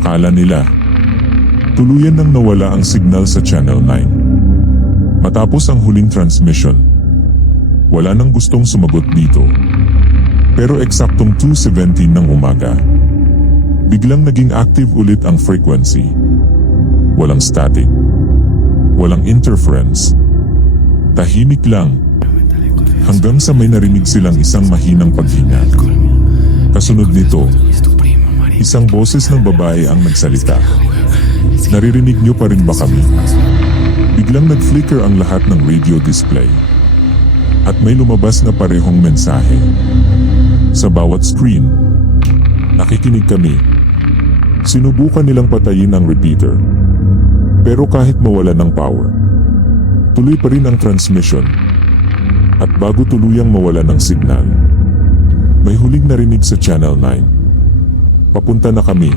Akala nila, tuluyan nang nawala ang signal sa Channel 9. Matapos ang huling transmission, wala nang gustong sumagot dito. Pero eksaktong 2:17 ng umaga, biglang naging active ulit ang frequency. Walang static, walang interference, tahimik lang, hanggang sa may narinig silang isang mahinang paghinga. Kasunod nito, isang boses ng babae ang nagsalita. Naririnig niyo pa rin ba kami? Biglang nag-flicker ang lahat ng radio display. At may lumabas na parehong mensahe. Sa bawat screen, nakikinig kami. Sinubukan nilang patayin ang repeater. Pero kahit mawala ng power, tuloy pa rin ang transmission. At bago tuluyang mawala ng signal, may huling narinig sa Channel 9. Papunta na kami.